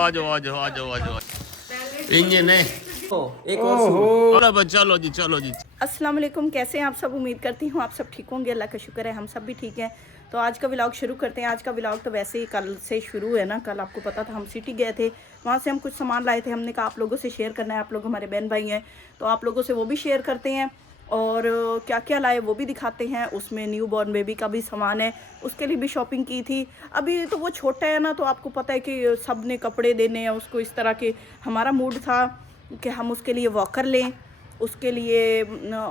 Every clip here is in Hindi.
आ जाओ इंजन है। एक और चलो जी। अस्सलाम वालेकुम, कैसे हैं आप सब। उम्मीद करती हूँ आप सब ठीक होंगे। अल्लाह का शुक्र है हम सब भी ठीक हैं। तो आज का व्लॉग शुरू करते हैं। आज का व्लॉग तो वैसे ही कल से शुरू है ना। कल आपको पता था हम सिटी गए थे, वहाँ से हम कुछ सामान लाए थे। हमने कहा आप लोगों से शेयर करना है, आप लोग हमारे बहन भाई हैं तो आप लोगों से वो भी शेयर करते हैं और क्या क्या लाए वो भी दिखाते हैं। उसमें न्यू बॉर्न बेबी का भी सामान है, उसके लिए भी शॉपिंग की थी। अभी तो वो छोटा है ना, तो आपको पता है कि सब ने कपड़े देने हैं उसको इस तरह के। हमारा मूड था कि हम उसके लिए वॉकर लें, उसके लिए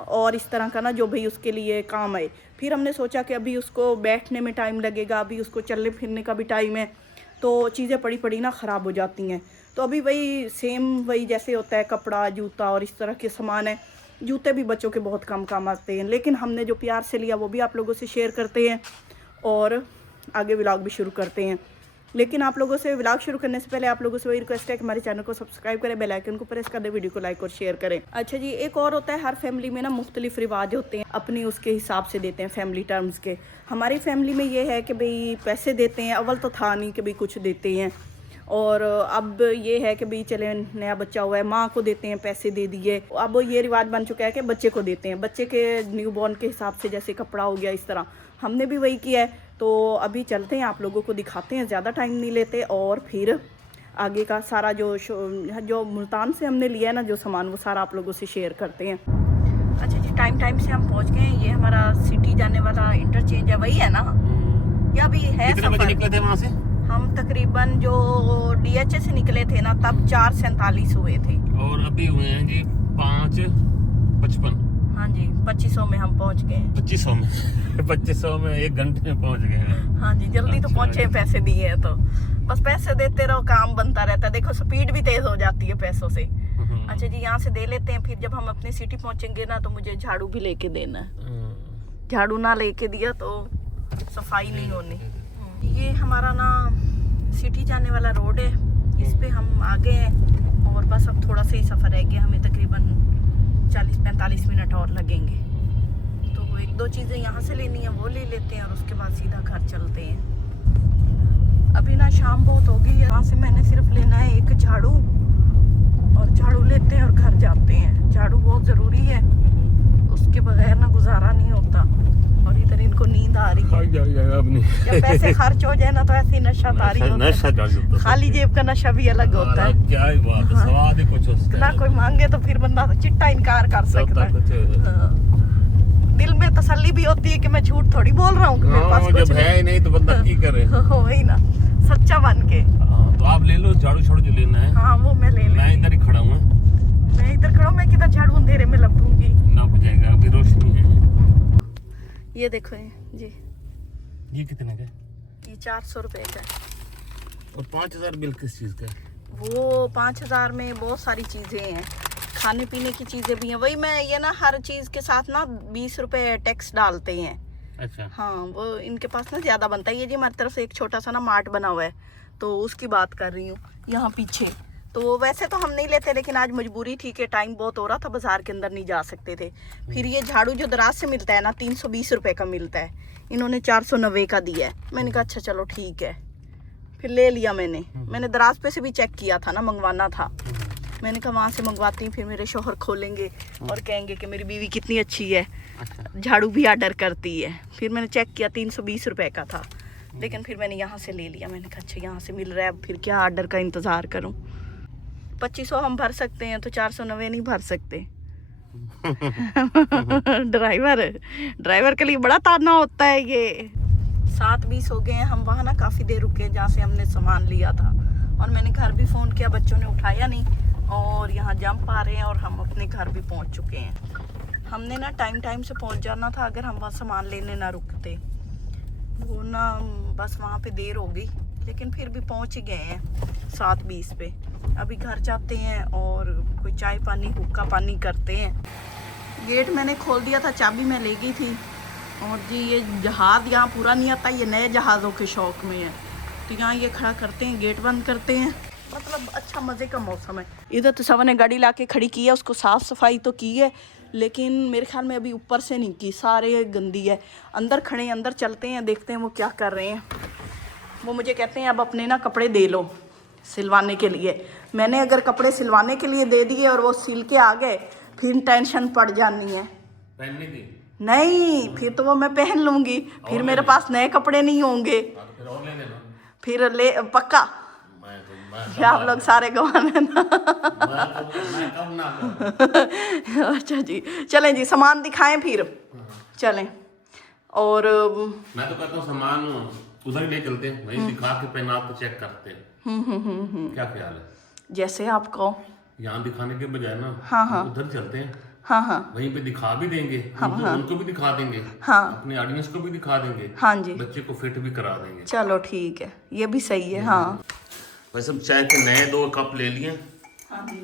और इस तरह का ना जो भाई उसके लिए काम आए। फिर हमने सोचा कि अभी उसको बैठने में टाइम लगेगा, अभी उसको चलने फिरने का भी टाइम है, तो चीज़ें पड़ी पड़ी ना ख़राब हो जाती हैं। तो अभी वही सेम वही जैसे होता है कपड़ा जूता और इस तरह के सामान है। जूते भी बच्चों के बहुत कम काम आते हैं, लेकिन हमने जो प्यार से लिया वो भी आप लोगों से शेयर करते हैं और आगे व्लॉग भी शुरू करते हैं। लेकिन आप लोगों से व्लॉग शुरू करने से पहले आप लोगों से वही रिक्वेस्ट है कि हमारे चैनल को सब्सक्राइब करें, बेल आइकन को प्रेस कर दें, वीडियो को लाइक और शेयर करें। अच्छा जी, एक और होता है हर फैमिली में ना मुख्तलिफ रिवाज होते हैं, अपनी उसके हिसाब से देते हैं फैमिली टर्म्स के। हमारी फैमिली में ये है कि भाई पैसे देते हैं, अव्वल तो था नहीं कि भाई कुछ देते हैं, और अब ये है कि भाई चले नया बच्चा हुआ है माँ को देते हैं, पैसे दे दिए। अब ये रिवाज बन चुका है कि बच्चे को देते हैं, बच्चे के न्यू बॉर्न के हिसाब से जैसे कपड़ा हो गया इस तरह हमने भी वही किया है। तो अभी चलते हैं, आप लोगों को दिखाते हैं, ज़्यादा टाइम नहीं लेते और फिर आगे का सारा जो मुल्तान से हमने लिया है ना जो सामान, वो सारा आप लोगों से शेयर करते हैं। अच्छा जी, टाइम से हम पहुंच गए हैं। ये हमारा सिटी जाने वाला इंटरचेंज है, वही है ना? या अभी है कितने बजे निकले थे वहाँ से? हम तकरीबन जो DHA से निकले थे ना तब 4:47 हुए थे और अभी हुए हैं जी 5:55। हाँ जी, 2500 में हम पहुंच गए। 2500 में 1 घंटे में पहुंच गए हैं। हाँ जी, जल्दी तो पहुंचे, पैसे दिए हैं तो बस पैसे देते रहो, काम बनता रहता है। देखो स्पीड भी तेज हो जाती है पैसों से। अच्छा जी, यहाँ से दे लेते हैं, फिर जब हम अपनी सिटी पहुंचेंगे ना तो मुझे झाड़ू भी लेके देना है। झाड़ू ना लेके दिया तो सफाई नहीं होनी। ये हमारा ना सिटी जाने वाला रोड है, इस पे हम आ गए हैं और बस अब थोड़ा सा ही सफ़र रह गया। हमें तकरीबन 40-45 मिनट और लगेंगे। तो 1-2 चीज़ें यहाँ से लेनी है वो ले लेते हैं और उसके बाद सीधा घर चलते हैं। अभी ना शाम बहुत हो गई है। यहाँ से मैंने सिर्फ लेना है एक झाड़ू, और झाड़ू लेते हैं और घर जाते हैं। झाड़ू बहुत ज़रूरी है, उसके बगैर ना गुजारा नहीं होता। और इधर इनको नींद आ रही है। जब पैसे खर्च हो जाए ना तो ऐसी नशा तारी होता है। खाली जेब का नशा भी अलग होता है। क्या ही बात है, स्वाद ही कुछ उसका ना कोई मांगे तो फिर बंदा चिट्टा इनकार कर सकता है। हाँ। दिल में तसल्ली भी होती है कि मैं झूठ थोड़ी बोल रहा हूँ कि मेरे पास कुछ जब है ही नहीं तो बंदा की करे। वही ना, सच्चा बन के। तो आप ले लो झाड़ू छोड़ जो लेना है। हाँ वो मैं ले लूँ। मैं इधर ही खड़ा हूँ। मैं इधर खड़ा हूँ, मैं किधर झाड़ू अंधेरे में लपटूंगी ना बुझेगा, अभी रोशनी है। ये देखो जी, ये कितने का? ये 400 रुपए का। और 5000 बिल किस चीज का? वो 5000 में बहुत सारी चीजें हैं, खाने पीने की चीजें भी हैं। वही मैं ये ना हर चीज के साथ ना 20 रुपए टैक्स डालते हैं। अच्छा हाँ, वो इनके पास ना ज्यादा बनता है। ये जी हमारी तरफ से एक छोटा सा ना मार्ट बना हुआ है, तो उसकी बात कर रही हूँ यहाँ पीछे। तो वैसे तो हम नहीं लेते, लेकिन आज मजबूरी थी कि टाइम बहुत हो रहा था, बाजार के अंदर नहीं जा सकते थे। फिर ये झाड़ू जो दराज से मिलता है ना 320 रुपए का मिलता है, इन्होंने 490 का दिया है। मैंने कहा अच्छा चलो ठीक है, फिर ले लिया मैंने दराज पे से भी चेक किया था ना, मंगवाना था। मैंने कहा वहाँ से मंगवाती हूँ, फिर मेरे शोहर खोलेंगे और कहेंगे कि मेरी बीवी कितनी अच्छी है, झाड़ू भी ऑर्डर करती है। फिर मैंने चेक किया 320 रुपए का था, लेकिन फिर मैंने यहाँ से ले लिया। मैंने कहा अच्छा यहाँ से मिल रहा है, अब फिर क्या ऑर्डर का इंतज़ार करूँ। 2500 हम भर सकते हैं तो 490 नहीं भर सकते। ड्राइवर के लिए बड़ा ताना होता है ये। 7:20 हो गए हैं, हम वहाँ ना काफ़ी देर रुके जहाँ से हमने सामान लिया था, और मैंने घर भी फ़ोन किया, बच्चों ने उठाया नहीं, और यहाँ जंप आ रहे हैं और हम अपने घर भी पहुँच चुके हैं। हमने ना टाइम से पहुँच जाना था अगर हम वहाँ सामान लेने ना रुकते। वो ना बस वहाँ पे देर हो गई, लेकिन फिर भी पहुँच ही गए हैं 7:20 पे। अभी घर जाते हैं और कोई चाय पानी हुक्का पानी करते हैं। गेट मैंने खोल दिया था, चाबी मैं ले गई थी। और जी ये जहाज़ यहाँ पूरा नहीं आता, ये नए जहाज़ों के शौक़ में है, तो यहाँ ये खड़ा करते हैं, गेट बंद करते हैं। मतलब अच्छा मज़े का मौसम है इधर। तो सब ने गाड़ी ला के खड़ी की है, उसको साफ़ सफाई तो की है, लेकिन मेरे ख्याल में अभी ऊपर से नहीं की, सारे गंदी है। अंदर खड़े हैं, अंदर चलते हैं, देखते हैं वो क्या कर रहे हैं। वो मुझे कहते हैं अब अपने ना कपड़े दे लो, सिलवाने के लिए। मैंने अगर कपड़े सिलवाने के लिए दे दिए और वो सिल के आ गए, फिर टेंशन पड़ जानी है। पहनने की नहीं, फिर तो वो मैं पहन लूंगी, फिर मेरे पास नए कपड़े नहीं होंगे। फिर और ले लेना। फिर ले पक्का। ये आप लोग सारे गवा लेना। मैं कब ना करूं। अच्छा जी, चलें जी, सामान दिखाएं फिर चलें। और मैं तो कहता हूँ सामान उधर ही ले चलते हैं, वहीं दिखा के पहना के चेक करते हैं। क्या ख्याल है? जैसे आप कहो। यहाँ दिखाने के बजाय ना हाँ। उधर चलते हैं। हाँ। वहीं पे दिखा भी देंगे, उनको भी दिखा देंगे, हाँ। अपने ऑडियंस को भी दिखा देंगे। हाँ जी, बच्चे को फिट भी करा देंगे। चलो ठीक है, ये भी सही है। हाँ वैसे हम चाय के नए 2 कप ले लिए। हाँ जी,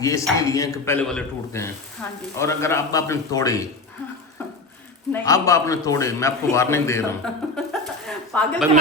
ये इसलिए लिए हैं कि पहले वाले टूट गए हैं। हाँ जी। और अगर अब आपने तोड़े, नहीं अब आपने तोड़े, मैं आपको वार्निंग दे रहा हूँ। पागल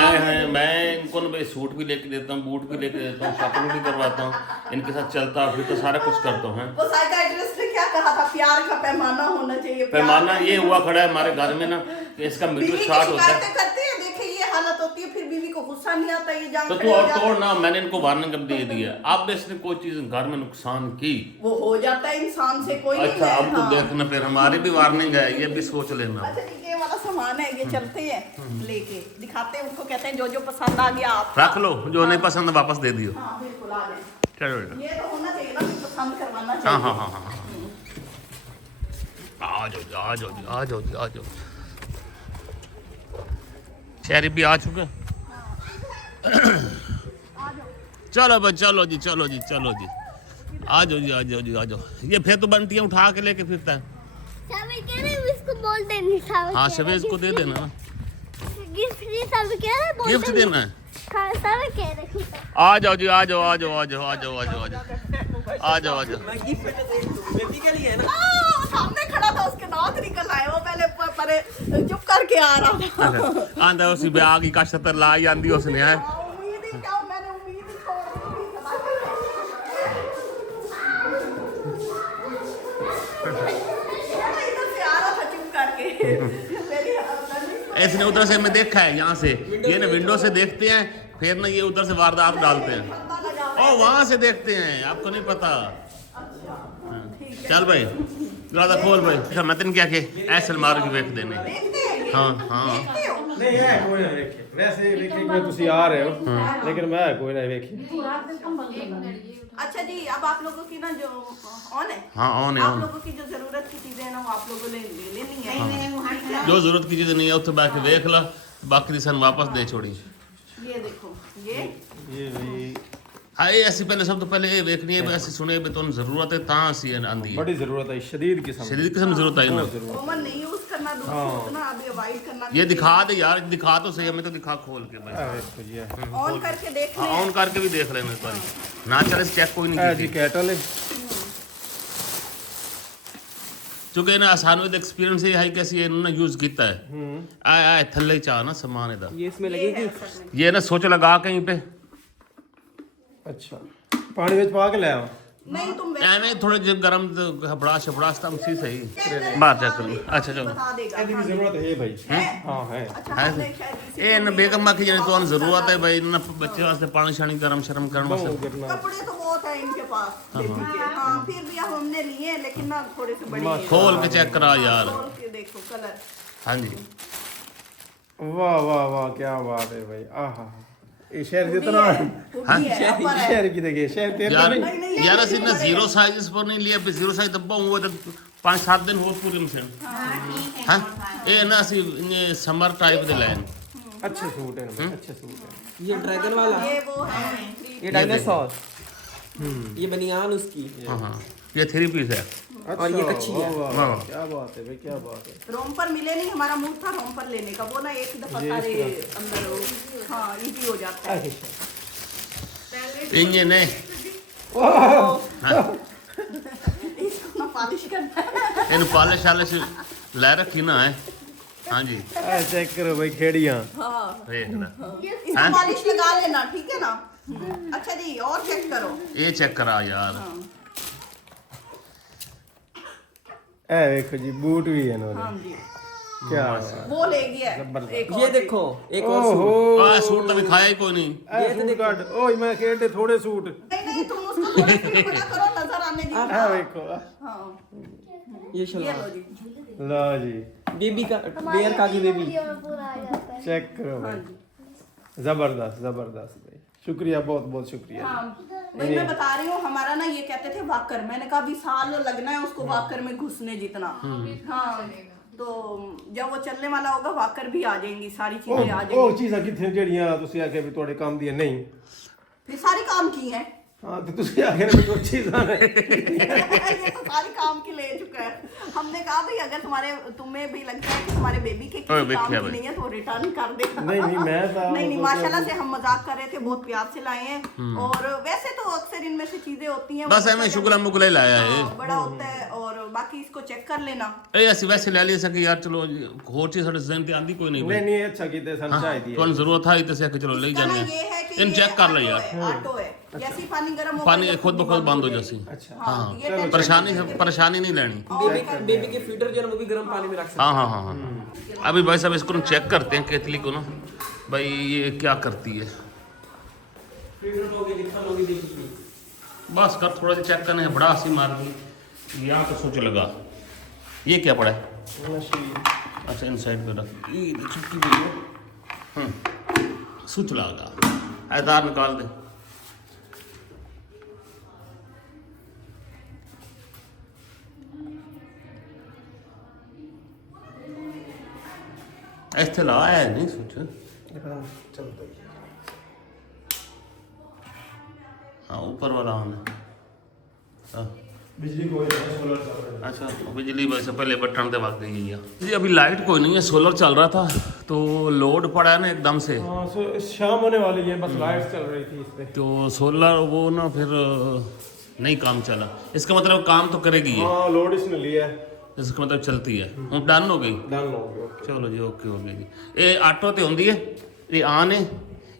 मैं इनको ना भाई सूट भी लेके देता हूँ, बूट भी लेके देता हूँ, शॉपिंग भी करवाता हूँ, इनके साथ चलता फिर तो सारा कुछ करता हूँ। वो साइकियाट्रिस्ट ने क्या कहा था, प्यार का पैमाना होना चाहिए। पैमाना ये हुआ खड़ा है हमारे घर में ना कि इसका मीटर शॉर्ट होता है। करते हैं, देखिए ये हालत होती है, फिर बीवी को गुस्सा नहीं आता, ये जान तो तू और तोड़ ना, मैंने इनको वार्निंग अब दे दी है। अब इसने कोई चीज घर में नुकसान की, वो हो जाता है इंसान से, कोई नहीं अच्छा है। अब तो देखना, फिर हमारी भी वार्निंग है, ये भी सोच लेना। अच्छा ठीक है, ये वाला सामान है, ये चलते हैं लेके दिखाते हैं उनको, कहते हैं जो पसंद आ गया आप रख लो, जो नहीं पसंद वापस दे दियो। हाँ बिल्कुल, आ जाए। चलो ये तो होना चाहिए ना, पसंद करवाना हाँ चाहिए। हाँ हाँ हाँ, आ जाओ जी, आ जाओ जी, आ जाओ जी, आ जाओ। शहरी भी आ चुके। चलो भाई, चलो जी, चलो जी, चलो जी, आ जाओ जी, आ जाओ जी, आ जाओ। ये फिर तो बंटियां उठा के लेके फिरता है। इसको बोल देनी था। हाँ शवेज को दे देना ना, गिफ्ट गिफ्ट देना है। आ आ जाओ जी, आ जाओ, आ जाओ, आ जाओ, आ जाओ, आ जाओ, आ जाओ, आ जाओ, आ जाओ। सामने खड़ा था, उसके दांत निकल आए, वो पहले परे चुप करके आ रहा था। आंदा उसी ब्याह की कशतर ला ही आंदी उसने है। उम्मीद ही क्या, मैंने उम्मीद ही छोड़ दी। इधर से आ रहा था चुप करके। इसने उधर से मैं देखा है, यहाँ से ये ना विंडो से देखते हैं, फिर ना ये उधर से वारदात डालते हैं और वहां से देखते हैं, आपको नहीं पता। चल भाई दरवाजा खोल भाई। अच्छा मैं तेन क्या के ऐसे मार के देख देने। हाँ हाँ नहीं है कोई ना देखे, वैसे देखे कि तुसी आ रहे हो, लेकिन मैं कोई ना देखे। अच्छा जी, अब आप लोगों की ना जो ऑन है, हाँ ऑन है, आप ऑन। लोगों की जो जरूरत की चीजें है ना, वो आप लोगों ने ले लेनी है। जो जरूरत की चीज नहीं है उत्थे बैठ के देख ला, बाकी दी सन वापस दे छोड़ी। ये देखो, ये भाई हाँ ये ऐसी पहले सब तो पहले ये देखनी है, ऐसी सुने भी तो जरूरत है तां सी आंदी है। बड़ी जरूरत है, शदीद किस्म शरीर किस्म जरूरत है ना। कॉमन नहीं यूज करना, दूसरा ना अभी अवॉइड करना। ये दिखा दे यार, दिखा तो सही, हमें तो दिखा खोल के भाई। ऑन करके देख हाँ ऑन करके भी देख लेना इस बारी, ना चले चेक कोई नहीं जी की। कैटल है चूंकि ना आसान विद एक्सपीरियंस है हाई कैसी इन्होंने यूज किया है। आए आए थल्ले ही चाह ना सामान इधर ये इसमें लगेगी। ये ना सोच लगा कहीं पे। अच्छा पानी में पा के ले आओ। नहीं तुम एवें थोड़े जो गरम हबड़ा शबड़ा तम सी सही बाहर चेक कर लो। अच्छा चलो बता देगा। इसकी जरूरत है भाई। हाँ है। अच्छा है हमने शायद इसी ए न बेगम की जने तो जरूरत है भाई ना बच्चे वास्ते पानी शानी गरम शर्म करने वास्ते। कपड़े तो बहुत है इनके पास बेबी के। हाँ फिर भी अब हमने लिए, लेकिन ना थोड़े से बड़े हैं। खोल के चेक करा यार। खोल के देखो कलर। हाँ जी वाह वाह वाह क्या बात है भाई। आहा ये शहर जितना हुडी है, ऊपर है। शहर की देखिए, शहर तेरे यार नहीं, यार ये असि ना बड़े जीरो साइज पर नहीं लिया, पे जीरो साइज दब्बा हुआ तो 5-7 दिन हो पूरे में। हां ए ना असि ये समर टाइप दे लाइन अच्छे सूट है, अच्छे सूट है। ये ड्रैगन वाला, ये वो है ये डायनासोर, ये बनियान उसकी, हां ये 3 पीस है। और ये कच्ची है। वाह, वाह। वाह, क्या बात है भाई, क्या बात है। रोम पर मिले नहीं, हमारा मूड था रोम पर लेने का, वो ना एक ही दफा सारे अंदर हो। हाँ इजी हो जाता है। इंजन है इसको ना पॉलिश करना है। इन पॉलिश वालिश ले रखी ना है। हाँ जी चेक करो भाई खेड़ियाँ। हाँ देख ला इसको पॉलिश लगा लेना, ठीक है ना। अच्छा जी और चेक करो। ये चेक करा यार। ए देखो जी बूट भी है हाँ इन्होंने। जी क्या वो ले गया है, एक ये और देखो एक और सूट। ओहो सूट तो दिखाया ही कोई नहीं। ये सूट काट ओए मैं कहते थोड़े सूट नहीं तुम उसको थोड़ा फिर बड़ा करो, नजर आने दीजिए। हाँ देखो हाँ ये ये शलवार लो जी। लो जी बेबी का बेयर का की बेबी। पूरा आ जाता है। चेक करो भाई जबरदस्त जबरदस्त भाई शुक्रिया बहुत बहुत शुक्रिया हाँ वही मैं बता रही हूँ, हमारा ना ये कहते थे वाकर, मैंने कहा अभी साल लगना है उसको वाकर में घुसने जितना। हाँ तो जब वो चलने वाला होगा वाकर भी आ जाएंगी, सारी चीजें आ ਉਹ जाएंगी। ਚੀਜ਼ਾਂ ਕਿੱਥੇ ਜਿਹੜੀਆਂ ਤੁਸੀਂ ਆਖਿਆ ਵੀ ਤੁਹਾਡੇ ਕੰਮ ਦੀਆਂ ਨਹੀਂ फिर सारी काम की है। ਹਾਂ ਤੇ ਤੁਸੀਂ ਆਖਿਆ ਵੀ ਕੋਈ ਚੀਜ਼ਾਂ ਨੇ ये तो सारी काम की ले चुका है। हमने कहा भाई अगर तुम्हें भी लगता है कि तुम्हारे बेबी के किसी काम की नहीं है तो रिटर्न कर देना। नहीं, नहीं, मैं तो- नहीं माशाल्लाह से हम मजाक कर रहे थे, बहुत प्यार से लाए हैं। और वैसे तो अक्सर इनमें से चीजें होती हैं बस हमें शुक्ला मुकले लाया है। हाँ, बड़ा होता है और बाकी इसको चेक कर लेना। ऐसी वैसे ले लिया सके यार, चलो होर चीज साडे ज़हन ते आंदी कोई नहीं। नहीं नहीं अच्छा कीते सन चाहिए ਤੁਹਾਨੂੰ ਜ਼ਰੂਰਤ ਹੈ ਤੇ ਸੇ ਚਲੋ ਲਈ इसका ना जाने ये है कि इन ये चेक कर लो ऑटो यार। है, ऑटो है, जैसे ही पानी गर्म होगा पानी ये खुद ब खुद बंद हो जाएगा। जासी। अच्छा हाँ ये टेंशन परेशानी नहीं लेनी। बेबी के फीडर जो है ना वो भी गर्म पानी में रख सकते हाँ हाँ हाँ हाँ। अभी भाई साहब इसको चेक करते हैं केतली को ना, भाई ये क्या करती है। फीडर लोगे जितना लोगे देखिए। बस कर थोड़ा सा चेक करना है, बड़ा हंसी मार दी यहाँ तो सोच लगा। ये क्या पड़ा है? अच्छा इन साइड पे रख, ये छुट्टी दे दो। स्विच लगा, आधार निकाल दे। ऐसे लगाया है नहीं स्विच। हाँ ऊपर वाला ऑन है। हाँ। बिजली कोई नहीं सोलर चल रहा है अच्छा तो बिजली वैसे पहले बटन दबा गई है जी। अभी लाइट कोई नहीं है, सोलर चल रहा था तो लोड पड़ा है ना एकदम से, हाँ शाम होने वाली है बस लाइट चल रही थी इस पे तो सोलर वो ना फिर नहीं काम चला। इसका मतलब काम तो करेगी ये, हाँ लोड इसने लिया है इसका मतलब चलती है। डन हो गई, डन हो गया ओके चलो जी ओके हो गई जी। ये आटो ते होंदी है, ये आन है,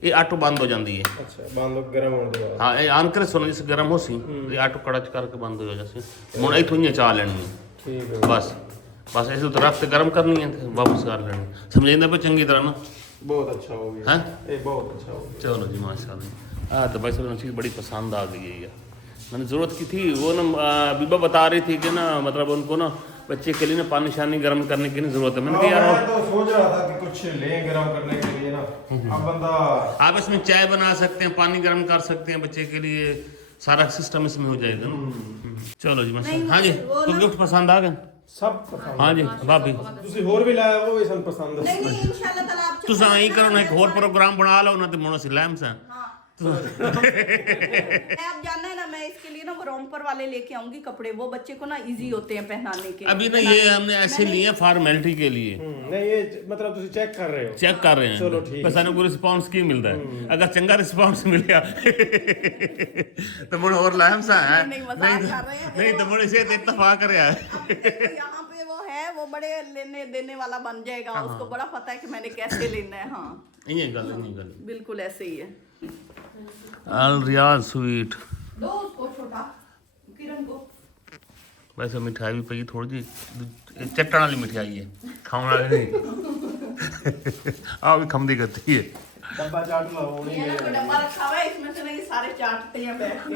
ये आटो बंद हो जाती है। अच्छा बंद हो गर्म होने के बाद हाँ ये आन करे सोना जिस गर्म हो सी, ये आटो कड़च करके बंद हो जासी। मुड़ इथों ही चाह लेनी है ठीक है बस। बस ऐसे तो रख गर्म करनी है ते वापस कर लेनी। समझे पे चंगी तरह ना। बहुत अच्छा हो गया हैं? ये बहुत अच्छा हो गया चलो जी माशाल्लाह। हाँ तो भाई साहब चीज़ बड़ी पसंद आ गई है यार, मैंने ज़रूरत की थी। वो ना बीबा बता रही थी कि ना मतलब उनको ना बच्चे के लिए ना पानी शानी गर्म करने की नहीं ज़रूरत है। मैंने कहा मैं यार तो सोच रहा था कि कुछ लें गर्म करने के लिए ना अब बंदा आप इसमें चाय बना सकते हैं, पानी गर्म कर सकते हैं बच्चे के लिए, सारा सिस्टम इसमें हो जाएगा ना। चलो जी माशाल्लाह। हाँ जी तो गिफ्ट पसंद आ गए? सब पसंद हाँ जी भाभी ਤੁਸੀਂ ਹੋਰ ਵੀ ਲਾਇਆ ਉਹ ਵੀ ਸਾਨੂੰ ਪਸੰਦ ਹੈ नहीं नहीं इंशाल्लाह ताला आप तुम यही करो ना, एक और प्रोग्राम बना लो ना तो मोनो सिलाम से। आप जानना है ना, मैं इसके लिए ना वो रोम्पर वाले लेके आऊंगी कपड़े, वो बच्चे को ना इजी होते हैं पहनाने के। अभी ना ये हमने ऐसे लिए हैं फॉर्मेलिटी के लिए, नहीं ये मतलब ਤੁਸੀਂ ਚੈੱਕ ਕਰ ਰਹੇ ਹੋ चेक कर रहे चलो हैं ठीक बस सानू को रिस्पांस की मिलता है। अगर चंगा रिस्पांस मिलया तो मुड़ और लायम सा है, नहीं, मजाक कर रहे हैं। नहीं तो मुड़ इसे इत्तेफाक रहा है। अब देखो यहाँ पे वो है, वो बड़े लेने देने वाला बन जाएगा, उसको बड़ा पता है कि मैंने कैसे लेना है। हाँ ये गल बिल्कुल ऐसे ही है। अल रियाज स्वीट। दो उसको छोटा किरण को। वैसे मिठाई भी पई थोड़ी जी चट्टन वाली मिठाई है, खाने वाली नहीं। आ भी खमदी करती है। ਡੱਬਾ ਚਾਟ ਲਾਓ ये ना कोई डब्बा रखा हुआ है, इसमें से नहीं सारे चाटते हैं बैठ के।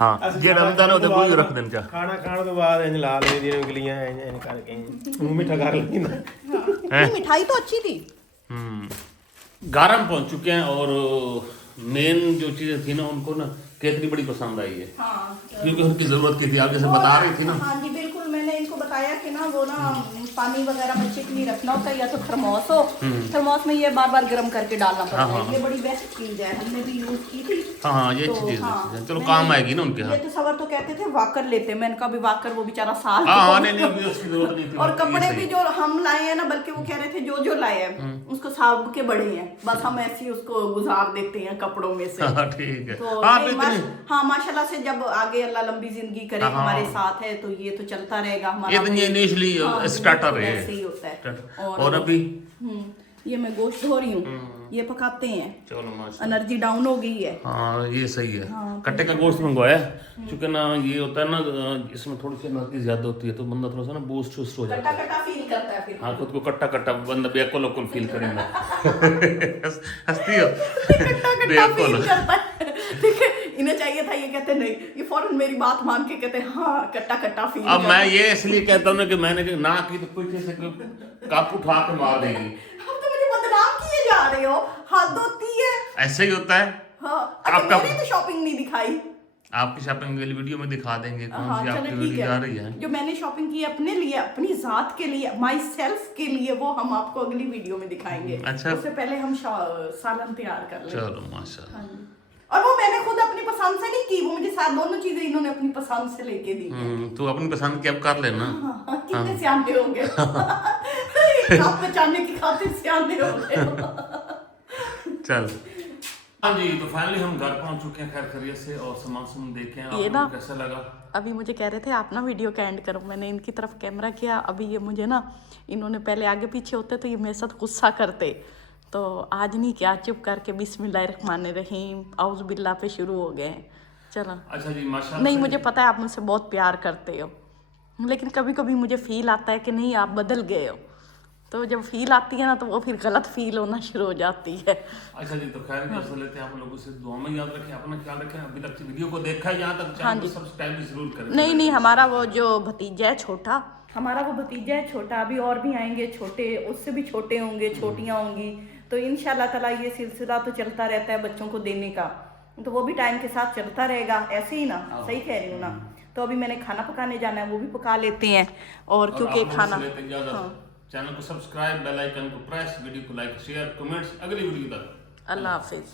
हाँ जे रमजान होते कोई रख देन चा। ਖਾਣਾ ਖਾਣ ਤੋਂ ਬਾਅਦ ਇੰਜ ਲਾ ਲਈ ਦੀਆਂ ਉਂਗਲੀਆਂ ਇੰਜ ਕਰਕੇ ਮੂੰਹ ਮਿੱਠਾ ਕਰ ਲੈਂਦਾ हैं? मिठाई तो अच्छी थी। गारम पहुंच चुके हैं और मेन जो चीज़ें थी ना उनको ना केतली बड़ी पसंद आई है, हाँ क्योंकि उनकी ज़रूरत की थी। आप जैसे बता रही थी ना। हाँ जी बिल्कुल, मैंने इनको बताया कि ना वो ना पानी वगैरह बच्चे के लिए रखना होता है, या तो थर्मोस हो, थर्मोस में ये बार बार गर्म करके डालना पड़ता है। ये बड़ी बेस्ट चीज है, हमने भी यूज की थी। हाँ ये तो, अच्छी चीज़ हाँ, है, चलो मैंने- काम आएगी ना उनके। हाँ ये तो सबर तो कहते थे वाकर लेते, मैंने कहा भी वाकर वो बेचारा साल हाँ नहीं अभी उसकी ज़रूरत नहीं थी। और ये कपड़े सही भी जो हम लाए हैं ना, बल्कि वो कह रहे थे जो लाए हैं उसको साब के बड़े हैं, बस हम ऐसे ही उसको गुजार देते हैं कपड़ों में से। हाँ ठीक है। तो हाँ नहीं, इतनी हाँ माशाल्लाह से जब आगे अल्लाह लंबी जिंदगी करे हमारे साथ है तो ये तो चलता रहेगा हमारा। ये तो ये इनिशियली हाँ, स्टार्टर बिल्कुल है। ऐसे ही होता है। और अभी ये मैं गोश्त धो रही हूँ, ये पकाते हैं। चलो माशाल्लाह। एनर्जी डाउन हो गई है। हाँ ये सही है। कट्टे का गोश्त मंगवाया क्योंकि ना ये होता है ना, इसमें थोड़ी सी एनर्जी ज्यादा होती है तो बंदा थोड़ा सा ना बूस्ट वूस्ट हो जाता है। कट्टा फील करता है फिर। हाँ खुद को कट्टा कट्टा बंदा बेअक्ल उक्ल फील करेगा। हंसती हो? कट्टा फील करता है। ठीक है, इन्हें चाहिए था, ये कहते नहीं, ये फौरन मेरी बात मान के कहते हाँ कट्टा फील। अब मैं ये इसलिए कहता हूँ ना कि मैंने ना की तो कोई कैसे काप उठा के मार देगी। हम तो मुझे बदनाम किए जा रहे हो, हाथ धोती है। ऐसे ही होता है। हाँ, अच्छा मैंने तो शॉपिंग नहीं दिखाई। आपकी शॉपिंग वाली वीडियो में दिखा देंगे कौन हाँ सी चलो आपकी ठीक वीडियो आ रही है, है। जो मैंने शॉपिंग की अपने लिए, अपनी जात के लिए, माई सेल्फ के लिए, वो हम आपको अगली वीडियो में दिखाएंगे। अच्छा। उससे पहले हम सालन तैयार कर लें। चलो माशाल्लाह। हाँ जी। और वो मैंने खुद अपनी पसंद से नहीं की, वो मुझे साथ दोनों चीजें इन्होंने अपनी पसंद से लेके दी। तो अपनी पसंद की अब कर लेना। हाँ, कितने सियाने होंगे। आप बचाने की खातिर सियाने होंगे। चल हाँ जी, तो फाइनली हम घर पहुंच चुके हैं खैर खैरियत से, और सामान देखें आप ये लोगों ना को कैसा लगा। अभी मुझे कह रहे थे आप ना वीडियो का एंड करो, मैंने इनकी तरफ कैमरा किया। अभी ये मुझे ना, इन्होंने पहले आगे पीछे होते तो ये मेरे साथ गुस्सा करते, तो आज नहीं क्या, चुप करके बिस्मिल्लाहिर्रहमानिर्रहीम औज़ बिल्लाह पे शुरू हो गए। चलो अच्छा जी माशाल्लाह। नहीं, मुझे पता है आप मुझसे बहुत प्यार करते हो, लेकिन कभी कभी मुझे फील आता है कि नहीं आप बदल गए हो, तो जब फील आती है ना तो वो फिर गलत फील होना शुरू हो जाती है। अच्छा जी, तो खैर कैसे लेते हैं आप लोगों से, दुआ में याद रखें, अपना ख्याल रखें। अभी तक वीडियो को देखा है यहाँ तक, चैनल को सब्सक्राइब भी जरूर करें। नहीं, हमारा वो जो भतीजा है छोटा, अभी और भी आएंगे छोटे, उससे भी छोटे होंगे, छोटियाँ होंगी, तो इंशाल्लाह ताला ये सिलसिला तो चलता रहता है बच्चों को देने का, तो वो भी टाइम के साथ चलता रहेगा, ऐसे ही ना। सही कह रही हूँ ना। तो अभी मैंने खाना पकाने जाना है, वो भी पका लेते हैं। और क्योंकि खाना, चैनल को सब्सक्राइब, बेल आइकन को प्रेस, वीडियो को लाइक शेयर कमेंट्स। अगली वीडियो तक अल्लाह हाफिज।